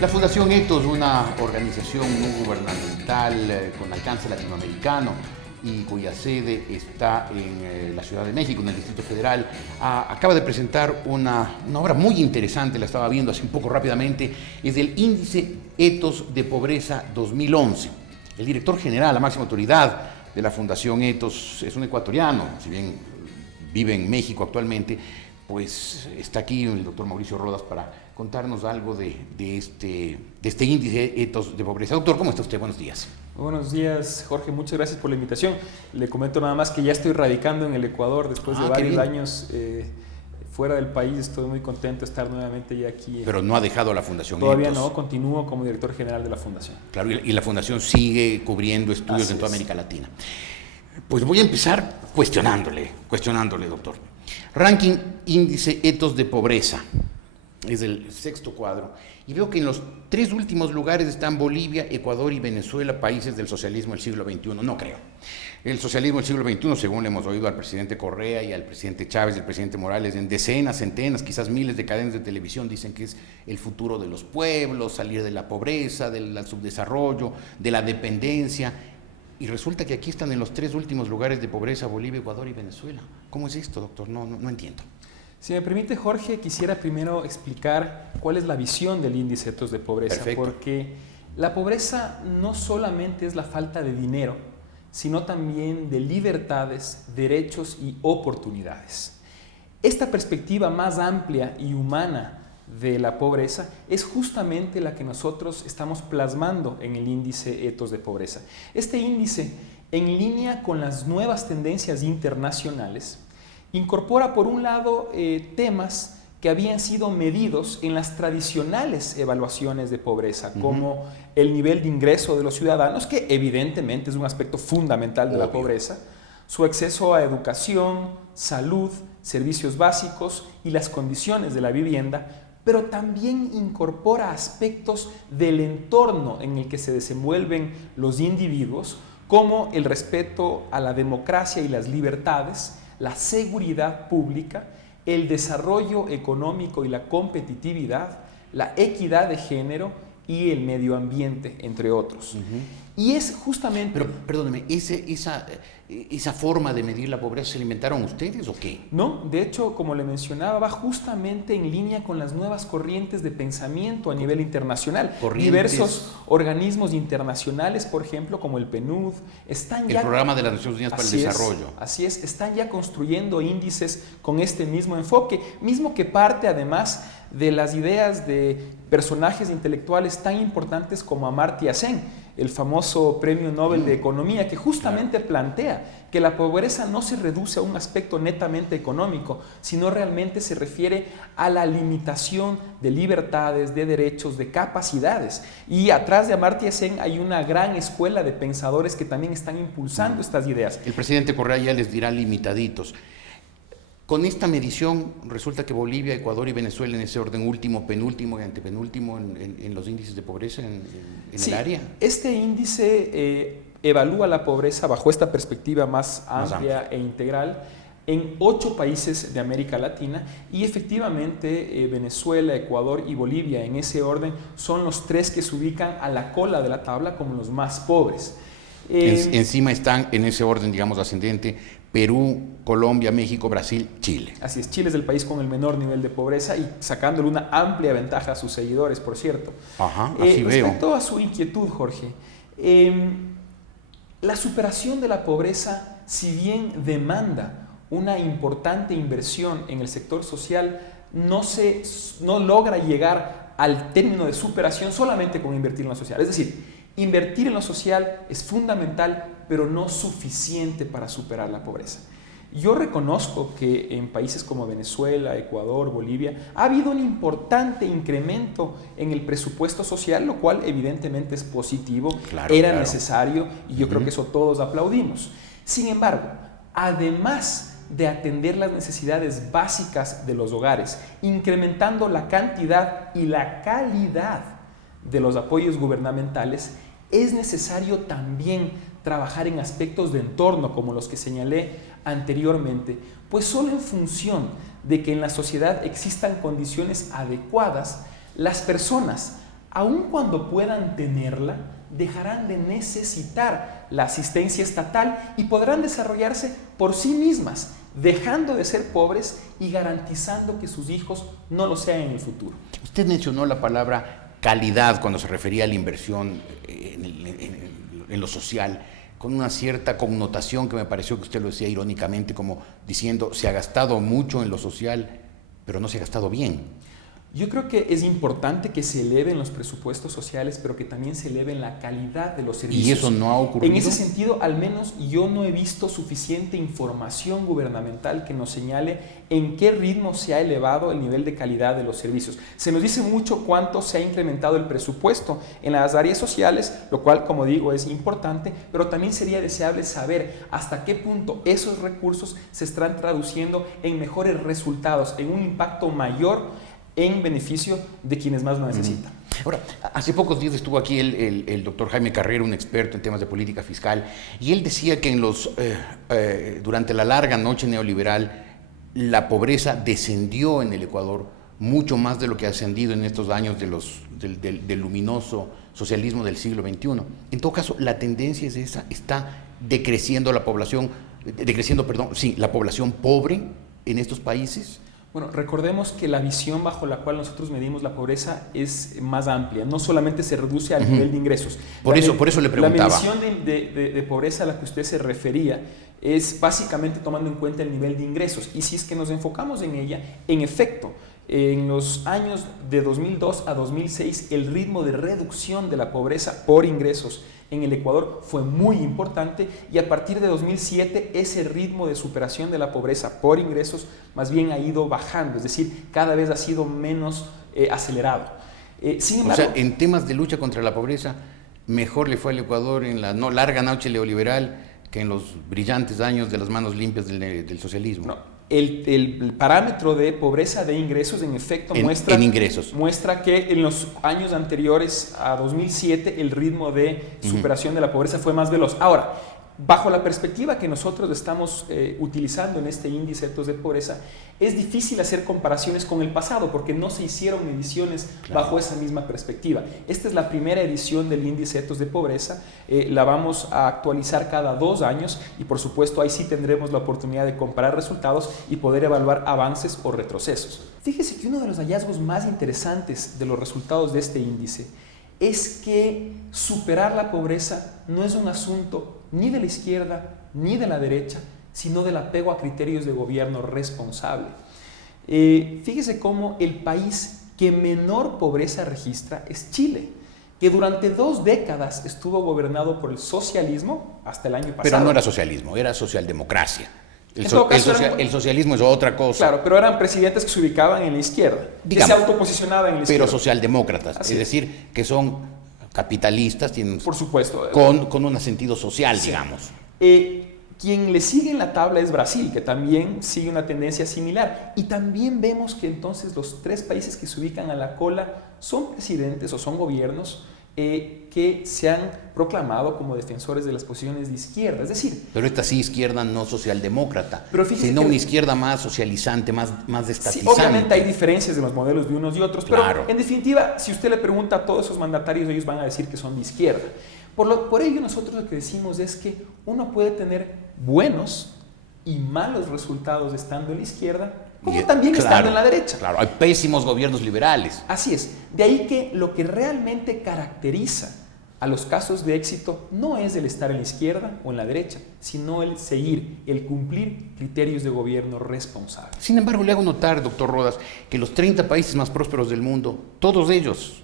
La Fundación Ethos, una organización no gubernamental con alcance latinoamericano y cuya sede está en la Ciudad de México, en el Distrito Federal, acaba de presentar una obra muy interesante, la estaba viendo hace un poco rápidamente, es el Índice Ethos de Pobreza 2011. El director general, la máxima autoridad de la Fundación Ethos, es un ecuatoriano, si bien vive en México actualmente, pues está aquí el doctor Mauricio Rodas para contarnos algo de este índice Ethos de pobreza. Doctor, ¿cómo está usted? Buenos días. Buenos días, Jorge. Muchas gracias por la invitación. Le comento nada más que ya estoy radicando en el Ecuador después de varios años fuera del país. Estoy muy contento de estar nuevamente ya aquí. Pero no ha dejado la Fundación Ethos. Todavía no, continúo como director general de la Fundación. Claro, y la Fundación sigue cubriendo estudios en toda América Latina. Pues voy a empezar cuestionándole, doctor. Ranking Índice Ethos de Pobreza, es el sexto cuadro, y veo que en los tres últimos lugares están Bolivia, Ecuador y Venezuela, países del socialismo del siglo XXI. No creo. El socialismo del siglo XXI, según le hemos oído al presidente Correa y al presidente Chávez y al presidente Morales, en decenas, centenas, quizás miles de cadenas de televisión, dicen que es el futuro de los pueblos, salir de la pobreza, del subdesarrollo, de la dependencia. Y resulta que aquí están en los tres últimos lugares de pobreza Bolivia, Ecuador y Venezuela. ¿Cómo es esto, doctor? No entiendo. Si me permite, Jorge, quisiera primero explicar cuál es la visión del índice Ethos de pobreza. Perfecto. Porque la pobreza no solamente es la falta de dinero, sino también de libertades, derechos y oportunidades. Esta perspectiva más amplia y humana de la pobreza es justamente la que nosotros estamos plasmando en el índice Ethos de pobreza. Este índice, en línea con las nuevas tendencias internacionales, incorpora por un lado temas que habían sido medidos en las tradicionales evaluaciones de pobreza, como el nivel de ingreso de los ciudadanos, que evidentemente es un aspecto fundamental de la pobreza, su acceso a educación, salud, servicios básicos y las condiciones de la vivienda, pero también incorpora aspectos del entorno en el que se desenvuelven los individuos, como el respeto a la democracia y las libertades, la seguridad pública, el desarrollo económico y la competitividad, la equidad de género y el medio ambiente, entre otros. Y es justamente... Pero, perdóneme, ¿esa forma de medir la pobreza se la inventaron ustedes o qué? No, de hecho, como le mencionaba, va justamente en línea con las nuevas corrientes de pensamiento a nivel internacional. Diversos organismos internacionales, por ejemplo, como el PNUD, están ya... El Programa de las Naciones Unidas para el Desarrollo. Así es, están ya construyendo índices con este mismo enfoque, mismo que parte además de las ideas de personajes intelectuales tan importantes como Amartya Sen, el famoso Premio Nobel de Economía, que justamente plantea que la pobreza no se reduce a un aspecto netamente económico, sino realmente se refiere a la limitación de libertades, de derechos, de capacidades. Y atrás de Amartya Sen hay una gran escuela de pensadores que también están impulsando estas ideas. El presidente Correa ya les dirá limitaditos. Con esta medición resulta que Bolivia, Ecuador y Venezuela en ese orden último, penúltimo y antepenúltimo en los índices de pobreza en el área. Este índice evalúa la pobreza bajo esta perspectiva más amplia e integral en 8 países de América Latina y efectivamente Venezuela, Ecuador y Bolivia en ese orden son los 3 que se ubican a la cola de la tabla como los más pobres. Encima están en ese orden, digamos, ascendente, Perú, Colombia, México, Brasil, Chile. Así es, Chile es el país con el menor nivel de pobreza y sacándole una amplia ventaja a sus seguidores, por cierto. Ajá, así veo. Respecto a su inquietud, Jorge, la superación de la pobreza, si bien demanda una importante inversión en el sector social, no logra llegar al término de superación solamente con invertir en lo social. Es decir, invertir en lo social es fundamental, pero no suficiente para superar la pobreza. Yo reconozco que en países como Venezuela, Ecuador, Bolivia, ha habido un importante incremento en el presupuesto social, lo cual evidentemente es positivo, era necesario y yo creo que eso todos aplaudimos. Sin embargo, además de atender las necesidades básicas de los hogares, incrementando la cantidad y la calidad de los apoyos gubernamentales, es necesario también trabajar en aspectos de entorno como los que señalé anteriormente, pues solo en función de que en la sociedad existan condiciones adecuadas, las personas, aun cuando puedan tenerla, dejarán de necesitar la asistencia estatal y podrán desarrollarse por sí mismas, dejando de ser pobres y garantizando que sus hijos no lo sean en el futuro. Usted mencionó la palabra calidad cuando se refería a la inversión en lo social, con una cierta connotación que me pareció que usted lo decía irónicamente, como diciendo, se ha gastado mucho en lo social, pero no se ha gastado bien. Yo creo que es importante que se eleven los presupuestos sociales, pero que también se eleven la calidad de los servicios. ¿Y eso no ha ocurrido? En ese sentido, al menos yo no he visto suficiente información gubernamental que nos señale en qué ritmo se ha elevado el nivel de calidad de los servicios. Se nos dice mucho cuánto se ha incrementado el presupuesto en las áreas sociales, lo cual, como digo, es importante, pero también sería deseable saber hasta qué punto esos recursos se están traduciendo en mejores resultados, en un impacto mayor en beneficio de quienes más lo necesitan. Ahora, hace pocos días estuvo aquí el doctor Jaime Carrera, un experto en temas de política fiscal, y él decía que durante la larga noche neoliberal la pobreza descendió en el Ecuador mucho más de lo que ha ascendido en estos años del luminoso socialismo del siglo XXI. En todo caso, la tendencia es esa, está decreciendo la población pobre en estos países. Bueno, recordemos que la visión bajo la cual nosotros medimos la pobreza es más amplia, no solamente se reduce al nivel de ingresos. Por eso le preguntaba. La medición de pobreza a la que usted se refería es básicamente tomando en cuenta el nivel de ingresos, y si es que nos enfocamos en ella, en efecto, en los años de 2002 a 2006 el ritmo de reducción de la pobreza por ingresos en el Ecuador fue muy importante, y a partir de 2007 ese ritmo de superación de la pobreza por ingresos más bien ha ido bajando, es decir, cada vez ha sido menos acelerado. Sin embargo, o sea, en temas de lucha contra la pobreza, mejor le fue al Ecuador en la larga noche neoliberal que en los brillantes años de las manos limpias del socialismo. No. El parámetro de pobreza de ingresos, en efecto, muestra que en los años anteriores a 2007 el ritmo de superación de la pobreza fue más veloz. Ahora, bajo la perspectiva que nosotros estamos utilizando en este índice de datos de pobreza, es difícil hacer comparaciones con el pasado porque no se hicieron mediciones bajo esa misma perspectiva. Esta es la primera edición del índice de datos de pobreza, la vamos a actualizar cada 2 años y por supuesto ahí sí tendremos la oportunidad de comparar resultados y poder evaluar avances o retrocesos. Fíjese que uno de los hallazgos más interesantes de los resultados de este índice es que superar la pobreza no es un asunto ni de la izquierda ni de la derecha, sino del apego a criterios de gobierno responsable. Fíjese cómo el país que menor pobreza registra es Chile, que durante 2 décadas estuvo gobernado por el socialismo hasta el año pasado. Pero no era socialismo, era socialdemocracia. El socialismo es otra cosa. Claro, pero eran presidentes que se ubicaban en la izquierda, digamos, que se autoposicionaban en la izquierda. Pero socialdemócratas, es decir, que son capitalistas, tienen, por supuesto, con un sentido social, sí, digamos. Quien le sigue en la tabla es Brasil, que también sigue una tendencia similar. Y también vemos que entonces los 3 países que se ubican a la cola son presidentes o son gobiernos que se han proclamado como defensores de las posiciones de izquierda, es decir... Pero esta sí izquierda no socialdemócrata, sino una izquierda más socializante, más estatizante. Sí, obviamente hay diferencias de los modelos de unos y otros, pero en definitiva, si usted le pregunta a todos esos mandatarios, ellos van a decir que son de izquierda. Por ello nosotros lo que decimos es que uno puede tener buenos y malos resultados estando en la izquierda, como también estando en la derecha. Claro, hay pésimos gobiernos liberales. Así es. De ahí que lo que realmente caracteriza a los casos de éxito no es el estar en la izquierda o en la derecha, sino el seguir, el cumplir criterios de gobierno responsable. Sin embargo, le hago notar, doctor Rodas, que los 30 países más prósperos del mundo, todos ellos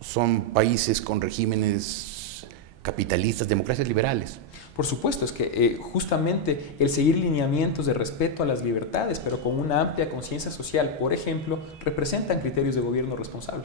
son países con regímenes capitalistas, democracias liberales. Por supuesto, es que justamente el seguir lineamientos de respeto a las libertades, pero con una amplia conciencia social, por ejemplo, representan criterios de gobierno responsable.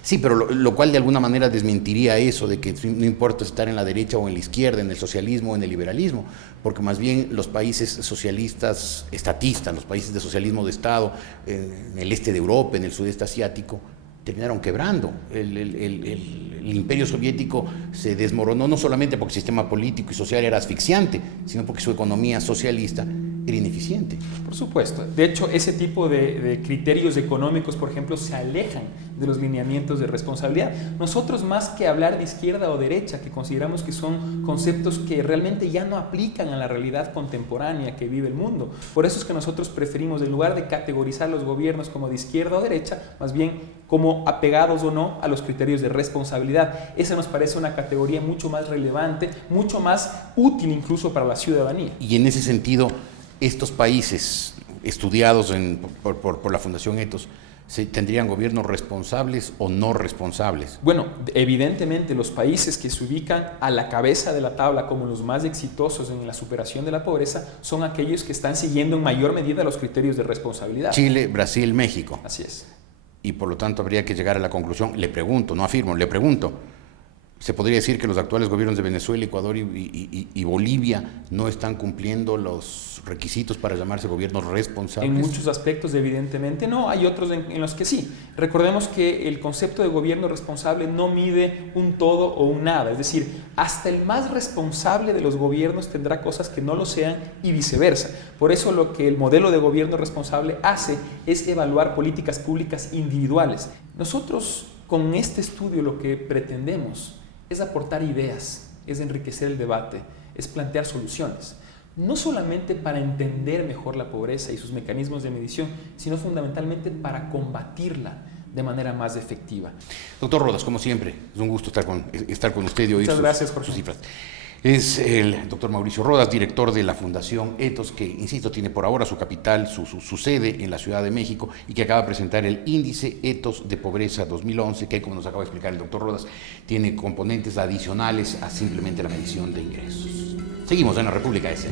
Sí, pero lo cual de alguna manera desmentiría eso de que no importa estar en la derecha o en la izquierda, en el socialismo o en el liberalismo, porque más bien los países socialistas estatistas, los países de socialismo de Estado, en el este de Europa, en el sudeste asiático, terminaron quebrando. El imperio soviético se desmoronó no solamente porque el sistema político y social era asfixiante, sino porque su economía socialista era ineficiente. Por supuesto. De hecho, ese tipo de criterios económicos, por ejemplo, se alejan de los lineamientos de responsabilidad. Nosotros, más que hablar de izquierda o derecha, que consideramos que son conceptos que realmente ya no aplican a la realidad contemporánea que vive el mundo. Por eso es que nosotros preferimos, en lugar de categorizar los gobiernos como de izquierda o derecha, más bien como apegados o no a los criterios de responsabilidad. Esa nos parece una categoría mucho más relevante, mucho más útil incluso para la ciudadanía. Y en ese sentido, estos países estudiados por la Fundación Ethos, ¿tendrían gobiernos responsables o no responsables? Bueno, evidentemente los países que se ubican a la cabeza de la tabla como los más exitosos en la superación de la pobreza son aquellos que están siguiendo en mayor medida los criterios de responsabilidad. Chile, Brasil, México. Así es. Y por lo tanto habría que llegar a la conclusión, le pregunto, no afirmo, le pregunto, ¿se podría decir que los actuales gobiernos de Venezuela, Ecuador y Bolivia no están cumpliendo los requisitos para llamarse gobiernos responsables? En muchos aspectos evidentemente no, hay otros en los que sí. Recordemos que el concepto de gobierno responsable no mide un todo o un nada, es decir, hasta el más responsable de los gobiernos tendrá cosas que no lo sean y viceversa. Por eso lo que el modelo de gobierno responsable hace es evaluar políticas públicas individuales. Nosotros con este estudio lo que pretendemos es aportar ideas, es enriquecer el debate, es plantear soluciones. No solamente para entender mejor la pobreza y sus mecanismos de medición, sino fundamentalmente para combatirla de manera más efectiva. Doctor Rodas, como siempre, es un gusto estar con usted y oír sus cifras. Es el doctor Mauricio Rodas, director de la Fundación Ethos, que, insisto, tiene por ahora su capital, su sede en la Ciudad de México y que acaba de presentar el Índice Ethos de Pobreza 2011, que, como nos acaba de explicar el doctor Rodas, tiene componentes adicionales a simplemente la medición de ingresos. Seguimos en la República S.